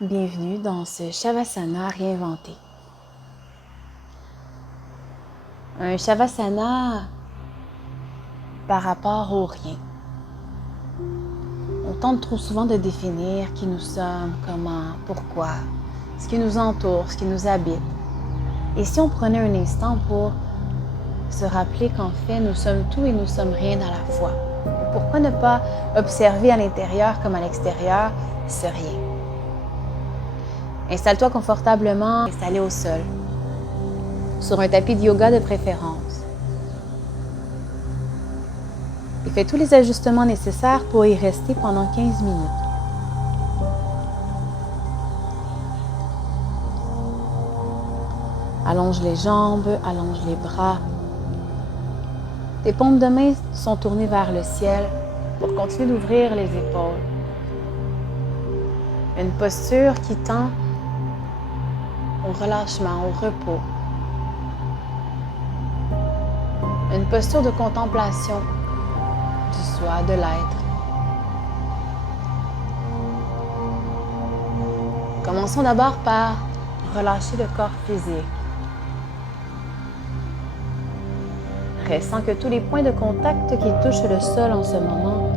Bienvenue dans ce Shavasana réinventé. Un Shavasana par rapport au rien. On tente trop souvent de définir qui nous sommes, comment, pourquoi, ce qui nous entoure, ce qui nous habite. Et si on prenait un instant pour se rappeler qu'en fait, nous sommes tout et nous sommes rien à la fois. Pourquoi ne pas observer à l'intérieur comme à l'extérieur ce rien? Installe-toi confortablement, installé au sol, sur un tapis de yoga de préférence. Et fais tous les ajustements nécessaires pour y rester pendant 15 minutes. Allonge les jambes, allonge les bras. Tes paumes de main sont tournées vers le ciel pour continuer d'ouvrir les épaules. Une posture qui tend au relâchement, au repos. Une posture de contemplation du soi, de l'être. Commençons d'abord par relâcher le corps physique. Ressens que tous les points de contact qui touchent le sol en ce moment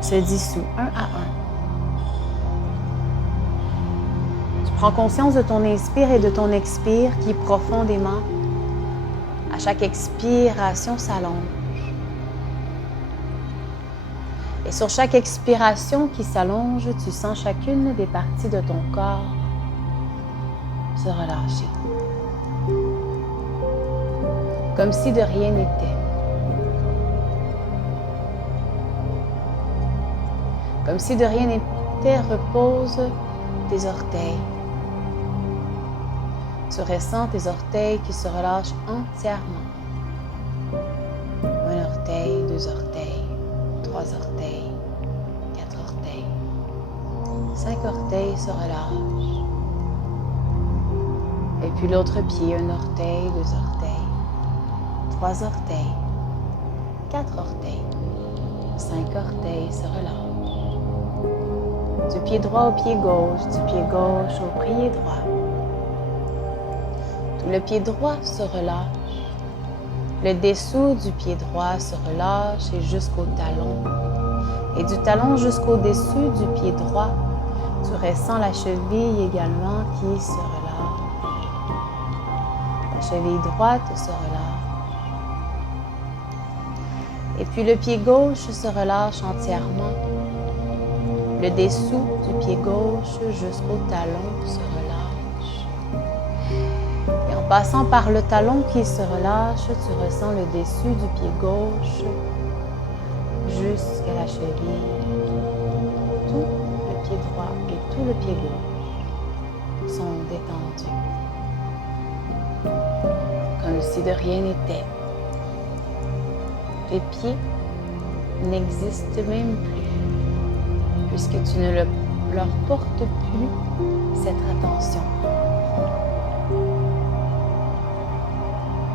se dissouent un à un. Tu prends conscience de ton inspire et de ton expire qui profondément, à chaque expiration, s'allonge. Et sur chaque expiration qui s'allonge, tu sens chacune des parties de ton corps se relâcher. Comme si de rien n'était. Comme si de rien n'était, repose tes orteils. Tu ressens tes orteils qui se relâchent entièrement. Un orteil, deux orteils, trois orteils, quatre orteils. 5 orteils se relâchent. Et puis l'autre pied, un orteil, deux orteils. 3 orteils, 4 orteils, 5 orteils se relâchent. Du pied droit au pied gauche, du pied gauche au pied droit. Tout le pied droit se relâche. Le dessous du pied droit se relâche et jusqu'au talon. Et du talon jusqu'au dessus du pied droit, tu ressens la cheville également qui se relâche. La cheville droite se relâche. Et puis le pied gauche se relâche entièrement. Le dessous du pied gauche jusqu'au talon se relâche. Et en passant par le talon qui se relâche, tu ressens le dessus du pied gauche jusqu'à la cheville. Tout le pied droit et tout le pied gauche sont détendus. Comme si de rien n'était. Les pieds n'existent même plus, puisque tu ne leur portes plus cette attention.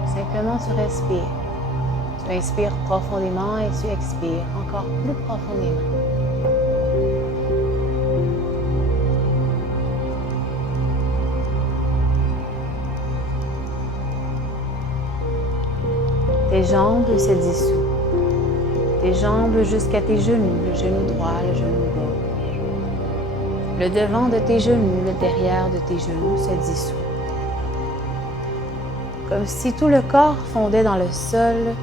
Simplement, tu respires. Tu inspires profondément et tu expires encore plus profondément. Tes jambes se dissouent. Tes jambes jusqu'à tes genoux, le genou droit, le genou gauche. Le devant de tes genoux, le derrière de tes genoux se dissout. Comme si tout le corps fondait dans le sol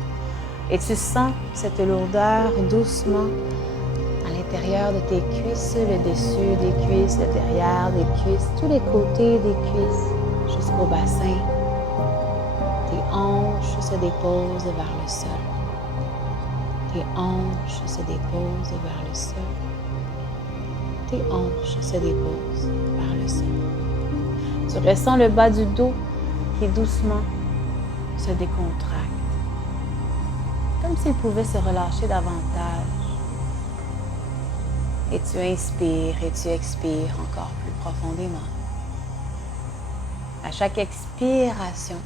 et tu sens cette lourdeur doucement à l'intérieur de tes cuisses, le dessus des cuisses, le derrière des cuisses, tous les côtés des cuisses jusqu'au bassin. Tes hanches se déposent vers le sol. Tes hanches se déposent vers le sol. Tes hanches se déposent vers le sol. Tu ressens le bas du dos qui doucement se décontracte. Comme s'il pouvait se relâcher davantage. Et tu inspires et tu expires encore plus profondément. À chaque expiration,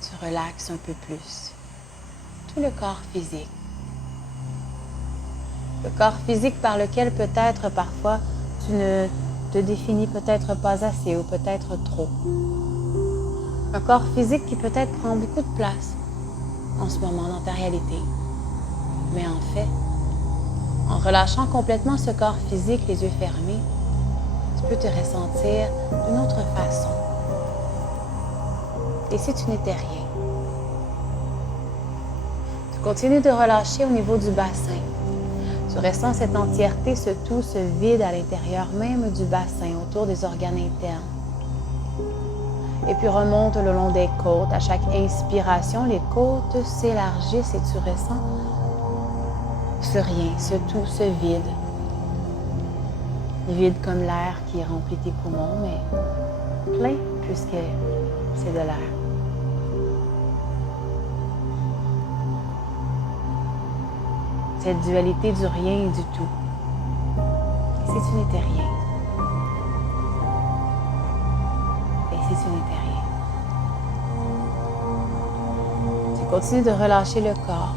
tu relaxes un peu plus tout le corps physique. Le corps physique par lequel peut-être parfois tu ne te définis peut-être pas assez ou peut-être trop. Un corps physique qui peut-être prend beaucoup de place en ce moment dans ta réalité. Mais en fait, en relâchant complètement ce corps physique, les yeux fermés, tu peux te ressentir d'une autre façon. Et si tu n'étais rien? Tu continues de relâcher au niveau du bassin. Tu ressens cette entièreté, ce tout, ce vide à l'intérieur même du bassin, autour des organes internes. Et puis remonte le long des côtes. À chaque inspiration, les côtes s'élargissent et tu ressens ce rien, ce tout, ce vide. Vide comme l'air qui remplit tes poumons, mais plein puisque c'est de l'air. Cette dualité du rien et du tout. Et si tu n'étais rien? Et si tu n'étais rien? Tu continues de relâcher le corps,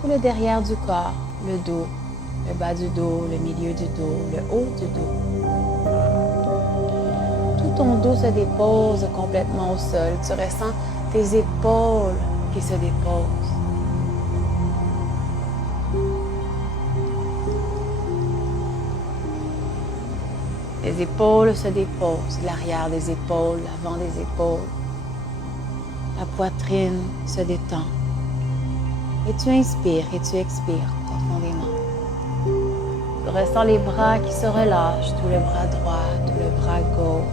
tout le derrière du corps, le dos, le bas du dos, le milieu du dos, le haut du dos. Tout ton dos se dépose complètement au sol. Tu ressens tes épaules qui se déposent. Les épaules se déposent, l'arrière des épaules, l'avant des épaules. La poitrine se détend. Et tu inspires et tu expires profondément. Tu ressens les bras qui se relâchent, tout le bras droit, tout le bras gauche.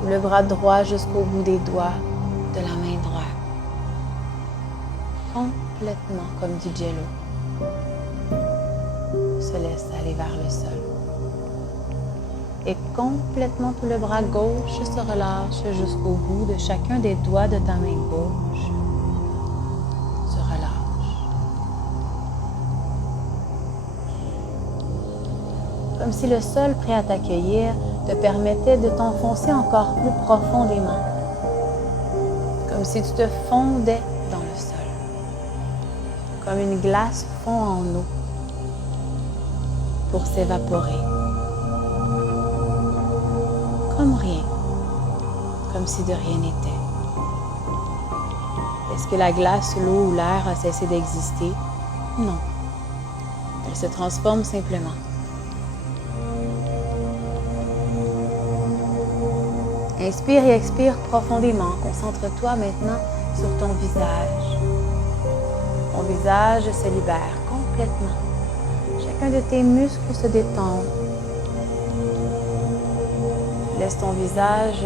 Tout le bras droit jusqu'au bout des doigts de la main droite. Complètement comme du jello. Se laisse aller vers le sol. Et complètement tout le bras gauche se relâche jusqu'au bout de chacun des doigts de ta main gauche. Se relâche. Comme si le sol prêt à t'accueillir te permettait de t'enfoncer encore plus profondément. Comme si tu te fondais dans le sol. Comme une glace fond en eau pour s'évaporer. Comme rien, comme si de rien n'était. Est-ce que la glace, l'eau ou l'air a cessé d'exister? Non. Elle se transforme simplement. Inspire et expire profondément. Concentre-toi maintenant sur ton visage. Ton visage se libère complètement. Chacun de tes muscles se détend. Laisse ton visage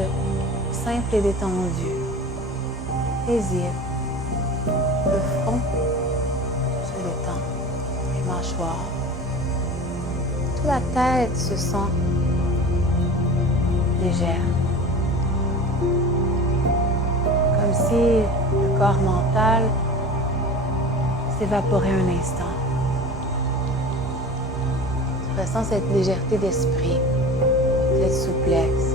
simple et détendu, paisible. Le front se détend, les mâchoires. Toute la tête se sent légère. Comme si le corps mental s'évaporait un instant. Tu ressens cette légèreté d'esprit, cette souplesse,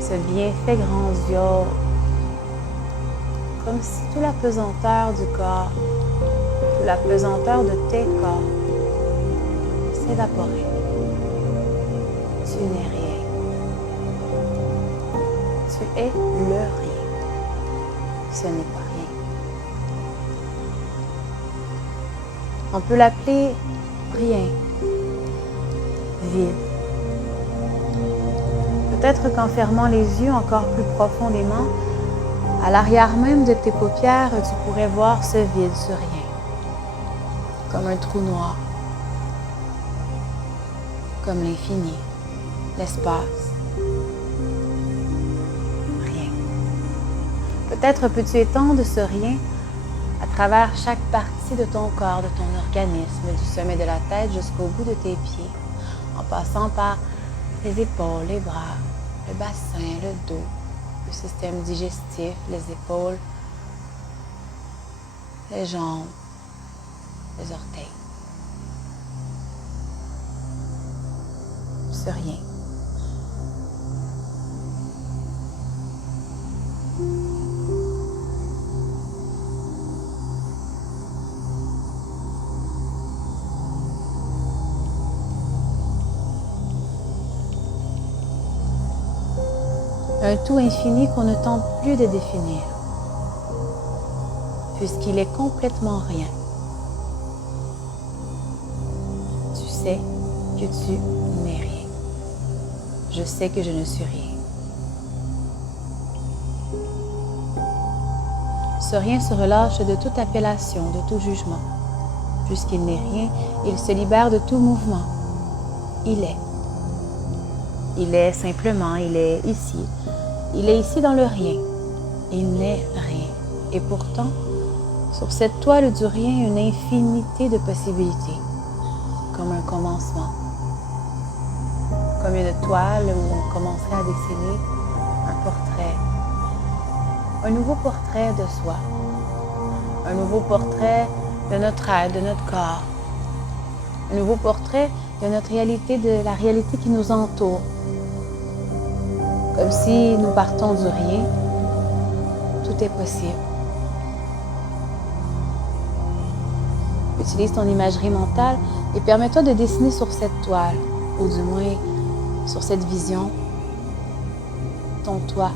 ce bienfait grandiose, comme si toute la pesanteur du corps, toute la pesanteur de tes corps s'évaporait. Tu n'es rien. Tu es le rien. Ce n'est pas rien. On peut l'appeler rien, vide. Peut-être qu'en fermant les yeux encore plus profondément, à l'arrière même de tes paupières, tu pourrais voir ce vide, ce rien, comme un trou noir, comme l'infini, l'espace, rien. Peut-être peux-tu étendre ce rien à travers chaque partie de ton corps, de ton organisme, du sommet de la tête jusqu'au bout de tes pieds, en passant par les épaules, les bras, le bassin, le dos, le système digestif, les épaules, les jambes, les orteils. Ce rien. un tout infini qu'on ne tente plus de définir, puisqu'il est complètement rien. Tu sais que tu n'es rien. Je sais que je ne suis rien. Ce rien se relâche de toute appellation, de tout jugement. Puisqu'il n'est rien, il se libère de tout mouvement. Il est. Il est simplement, il est ici. Il est ici dans le rien. Il n'est rien. Et pourtant, sur cette toile du rien, une infinité de possibilités, comme un commencement. Comme une toile où on commencerait à dessiner un portrait. Un nouveau portrait de soi. Un nouveau portrait de notre être, de notre corps. Un nouveau portrait de notre réalité, de la réalité qui nous entoure. Comme si nous partons du rien, tout est possible. Utilise ton imagerie mentale et permets-toi de dessiner sur cette toile, ou du moins sur cette vision, ton toi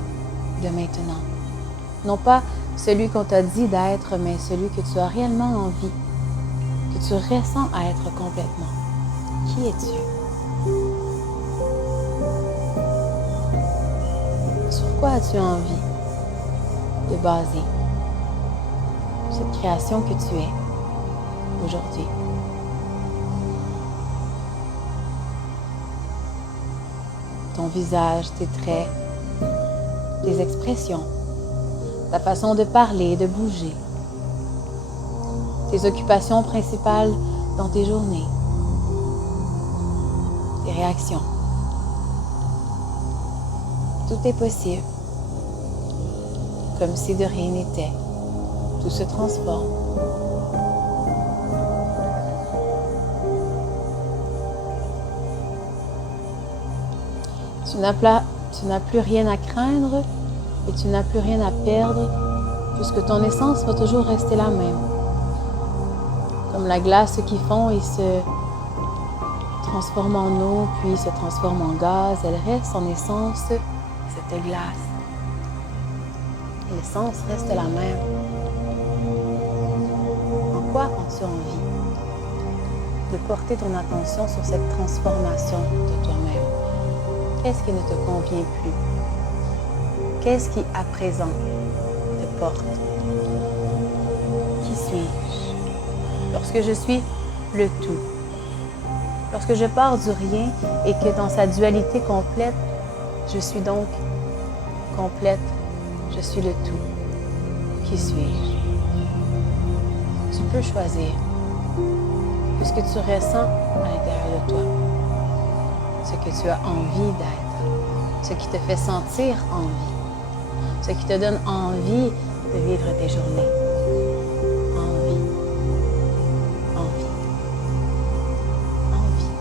de maintenant. Non pas celui qu'on t'a dit d'être, mais celui que tu as réellement envie, que tu ressens à être complètement. Qui es-tu? Sur quoi as-tu envie de baser cette création que tu es aujourd'hui? Ton visage, tes traits, tes expressions, ta façon de parler, de bouger, tes occupations principales dans tes journées, tes réactions. Tout est possible, comme si de rien n'était. Tout se transforme. Tu n'as plus rien à craindre et tu n'as plus rien à perdre puisque ton essence va toujours rester la même. Comme la glace qui fond et se transforme en eau, puis se transforme en gaz, elle reste en essence cette glace. L'essence reste la même. En quoi as-tu envie de porter ton attention sur cette transformation de toi-même? Qu'est-ce qui ne te convient plus? Qu'est-ce qui, à présent, te porte? Qui suis-je? Lorsque je suis le tout. Lorsque je pars du rien et que dans sa dualité complète, je suis donc complète, je suis le tout. Qui suis-je? Tu peux choisir, puisque tu ressens à l'intérieur de toi ce que tu as envie d'être, ce qui te fait sentir envie, ce qui te donne envie de vivre tes journées. Envie, envie, envie.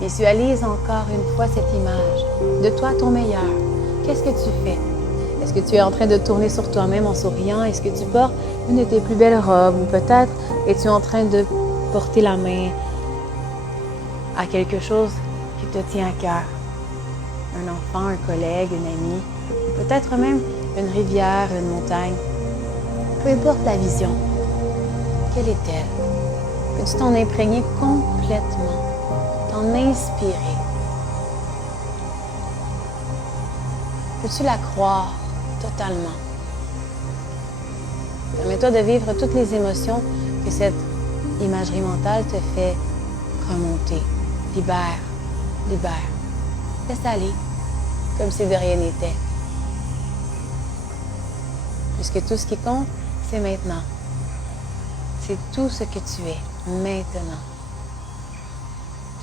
Visualise encore une fois cette image de toi ton meilleur. Qu'est-ce que tu fais? Est-ce que tu es en train de tourner sur toi-même en souriant? Est-ce que tu portes une de tes plus belles robes? Ou peut-être es-tu en train de porter la main à quelque chose qui te tient à cœur? Un enfant, un collègue, une amie, ou peut-être même une rivière, une montagne. Peu importe la vision, quelle est-elle? Peux-tu t'en imprégner complètement, t'en inspirer? Peux-tu la croire totalement? Permets-toi de vivre toutes les émotions que cette imagerie mentale te fait remonter. Libère, libère. Laisse aller, comme si de rien n'était. Puisque tout ce qui compte, c'est maintenant. C'est tout ce que tu es, maintenant.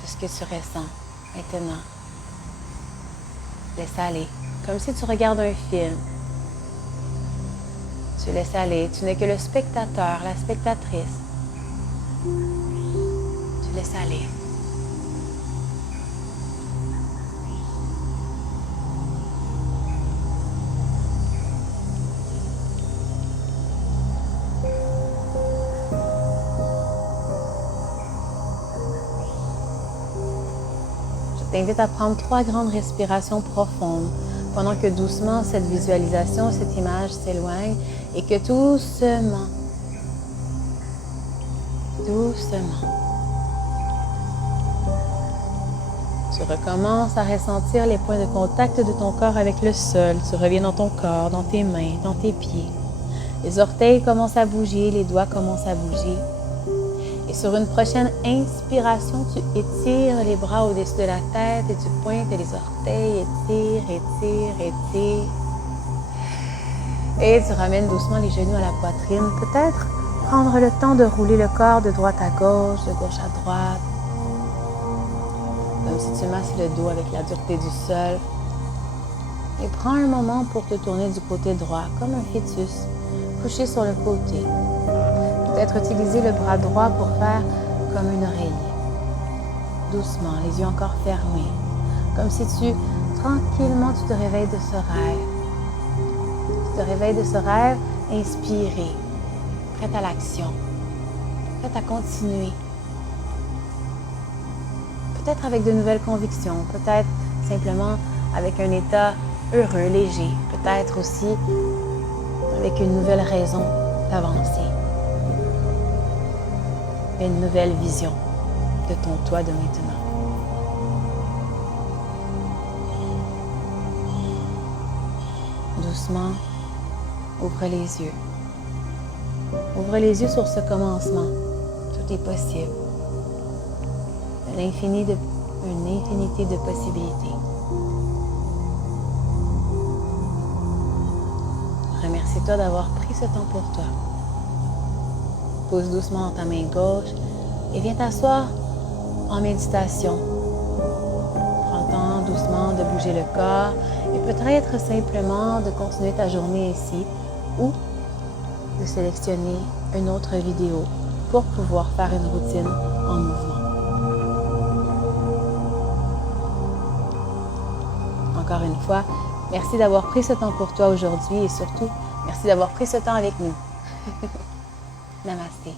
Tout ce que tu ressens, maintenant. Laisse aller, comme si tu regardes un film. Tu laisses aller, tu n'es que le spectateur, la spectatrice. Tu laisses aller. Je t'invite à prendre 3 grandes respirations profondes pendant que doucement cette visualisation, cette image s'éloigne et que doucement, tu recommences à ressentir les points de contact de ton corps avec le sol. Tu reviens dans ton corps, dans tes mains, dans tes pieds. Les orteils commencent à bouger, les doigts commencent à bouger. Et sur une prochaine inspiration, tu étires les bras au-dessus de la tête et tu pointes les orteils, étire. Et tu ramènes doucement les genoux à la poitrine. Peut-être prendre le temps de rouler le corps de droite à gauche, de gauche à droite. Comme si tu masses le dos avec la dureté du sol. Et prends un moment pour te tourner du côté droit, comme un fœtus, couché sur le côté. Peut-être utiliser le bras droit pour faire comme une oreiller. Doucement, les yeux encore fermés. Comme si tranquillement, tu te réveilles de ce rêve. Tu te réveilles de ce rêve inspiré, prête à l'action, prête à continuer. Peut-être avec de nouvelles convictions, peut-être simplement avec un état heureux, léger, peut-être aussi avec une nouvelle raison d'avancer. Une nouvelle vision de ton toi de maintenant. Doucement, ouvre les yeux. Ouvre les yeux sur ce commencement. Tout est possible. Une infinité de possibilités. Remercie-toi d'avoir pris ce temps pour toi. Pose doucement ta main gauche et viens t'asseoir en méditation. Prends le temps doucement de bouger le corps et peut-être simplement de continuer ta journée ici ou de sélectionner une autre vidéo pour pouvoir faire une routine en mouvement. Encore une fois, merci d'avoir pris ce temps pour toi aujourd'hui et surtout, merci d'avoir pris ce temps avec nous. Namasté.